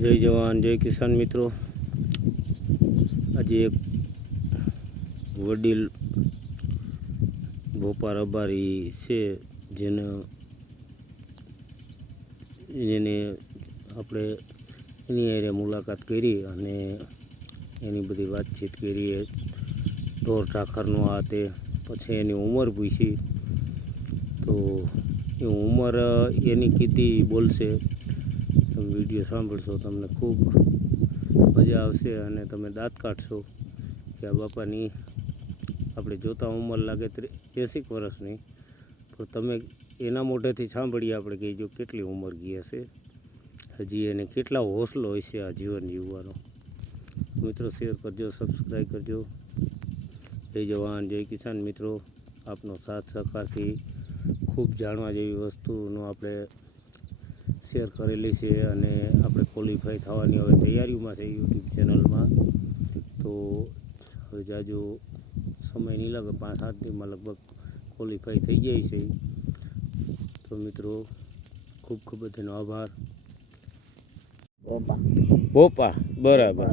જય જવાન જય કિસાન મિત્રો, આજે એક વડીલ ભોપા રબારી છે જેને આપણે એની હારે મુલાકાત કરી અને એની બધી વાતચીત કરી, ઢોર ઠાકરનો આ તે. પછી એની ઉંમર પૂછી તો એ ઉંમર એની કીધી બોલશે. તમે વિડીયો સાંભળશો તમને ખૂબ મજા આવશે અને તમે દાંત કાઢશો કે આ બાપાની આપણે જોતા ઉંમર લાગે 80 વર્ષની, પણ તમે એના મોઢેથી સાંભળીએ આપણે કે જો કેટલી ઉંમર ગઈ હશે, હજી એને કેટલા હોસલો હોય છે આ જીવન જીવવાનો. મિત્રો શેર કરજો, સબસ્ક્રાઈબ કરજો. જય જવાન જય કિસાન મિત્રો, આપનો સાથ સહકારથી ખૂબ જાણવા જેવી વસ્તુનો આપણે શેર કરેલી છે અને આપણે ક્વોલિફાય થવાની હવે તૈયારીઓમાં છે યુટ્યુબ ચેનલમાં. તો હવે જાજો સમય નહીં લાગે, 5-7 દિવસમાં લગભગ ક્વોલિફાય થઈ જાય છે. તો મિત્રો ખૂબ ખૂબ બધાનો આભાર. બોપા બરાબર.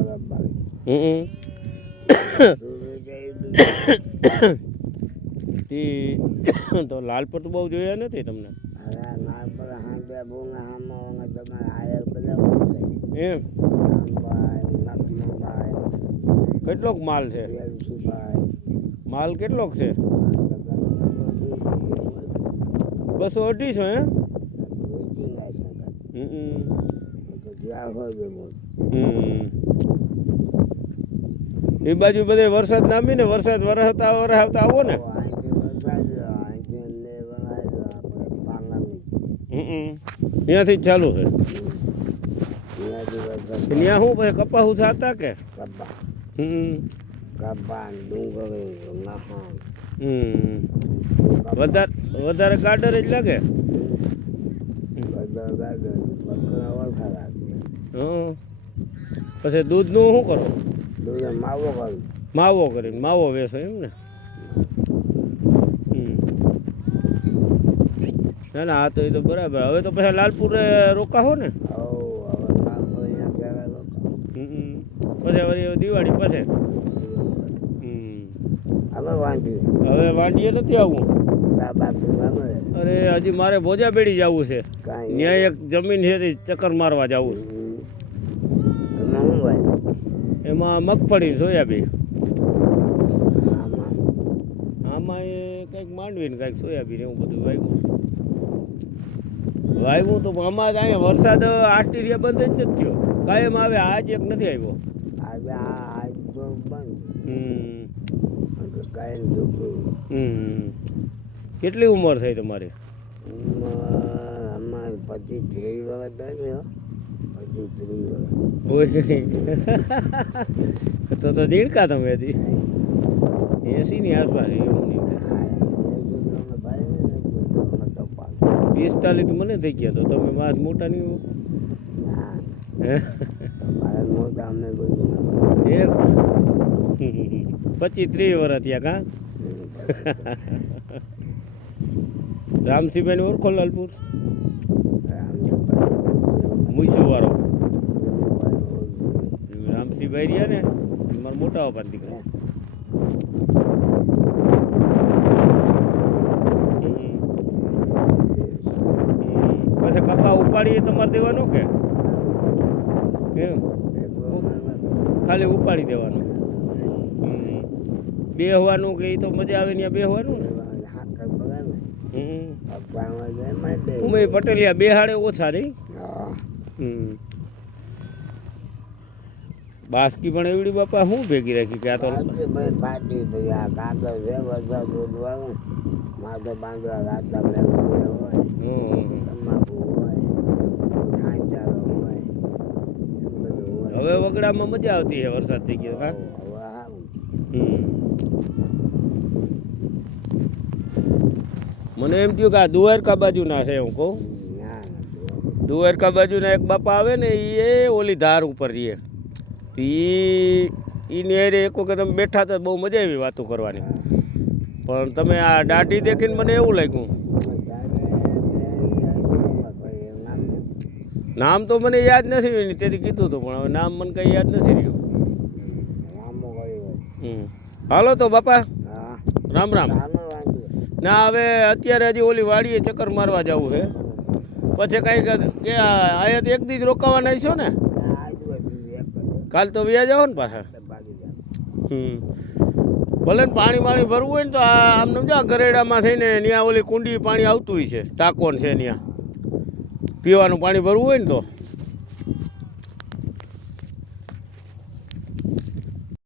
તો લાલપર તો બહુ જોયા નથી તમને એમ? કેટલોક માલ છે? માલ કેટલોક છે? 200-250 એ બાજુ બધે વરસાદ નામી ને, વરસાદ વરસતા આવો ને. ત્યાંથી જ ચાલુ છે. ત્યાં શું પછી કપાસ થતા કે વધારે ગાડર જ લાગે. પછી દૂધનું શું કરો? માવો કરીને માવો વેચો એમ ને? ના ના, હા તો એ તો બરાબર. હવે તો પછી લાલપુર રોકાહો ને? પછી વળી દિવાળી પછી હવે વાંડીએ નથી આવવું. અરે હજી મારે ભોજા બેડી જવું છે, ત્યાં એક જમીન છે ચક્કર મારવા જવું છે. એમાં મગફળી સોયાબીન, આમાં એ કંઈક માંડવી ને કંઈક સોયાબીન એવું બધું વાવ્યું તો અમારે અહીંયા વરસાદ 8 દિવસ બંધ જ નથી થયો. કાયમ આવે, આજ એક નથી આવ્યો. કેટલી ઉંમર થઈ તમારી? 25-30 તો દીડકા તમે હતી 80 ની આસપાસ. એવું નહીં, 45 તો મને થઈ ગયા. તો તમે માસ મોટા નહીં હો. 25-30 વર્ષ થયા કા? રામસિંહભાઈ ઓળખો? લાલપુર મુઈસુ વાળો રામસિંહભાઈ રહ્યા ને, મારા મોટા બાપાના દીકરા. પછી કપા ઉપાડીએ તમારે દેવાનો કે એમ? ખાલી ઉપાડી દેવાનું. બેહવાનું કે એ તો મજા આવે ત્યાં બેહવાનું ને. ઉમે પટેલિયા બેહાડે ઓછા નહીં. બાસ્કી પણ એવડી બાપા શું ભેગી રાખી કે આ તો હવે વગડામાં મજા આવતી છે, વરસાદ થઈ ગયો હા. મને એમ થયું કે આ દ્વારકા બાજુના છે. હું કહું દ્વારકા બાજુના એક બાપા આવે ને, એ ઓલી ધાર ઉપર રહીએ. એની હારે એક વખત તમે બેઠા હતા, બહુ મજા આવી વાતો કરવાની. પણ તમે આ દાઢી દેખીને મને એવું લાગ્યું નામ તો મને યાદ નથી એની તેથી કીધું હતું પણ હવે નામ મને કંઈ યાદ નથી રહ્યું. હાલો તો બાપા રામ રામ. ના હવે અત્યારે હજી ઓલી વાડીએ ચક્કર મારવા જવું છે પછી કાંઈક કે આયા તો એક દી જ રોકાવાના છો ને કાલ તો વ્યા જાઓ ને પાછા. ભલે ને પાણી પાણી ભરવું હોય ને તો આમ સમજો ગરેડામાં થઈને ત્યાં ઓલી કુંડી પાણી આવતું હોય છે ટાંકોન છે ત્યાં પીવાનું પાણી ભરવું હોય ને તો